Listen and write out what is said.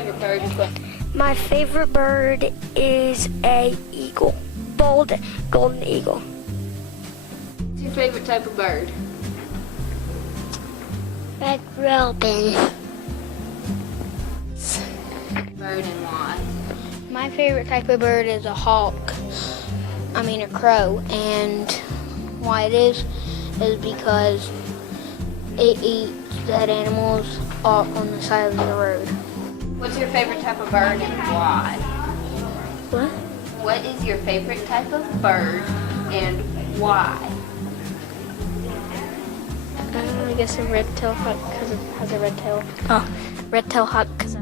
favorite bird as well? My favorite bird is a eagle, bald golden eagle. What's your favorite type of bird? Red robin. Bird and why? My favorite type of bird is a hawk. A crow. And why it is because it eats dead animals off on the side of the road. What's your favorite type of bird and why? What? What is your favorite type of bird and why? I guess a red-tailed hawk because it has a red tail. Oh, red-tailed hawk because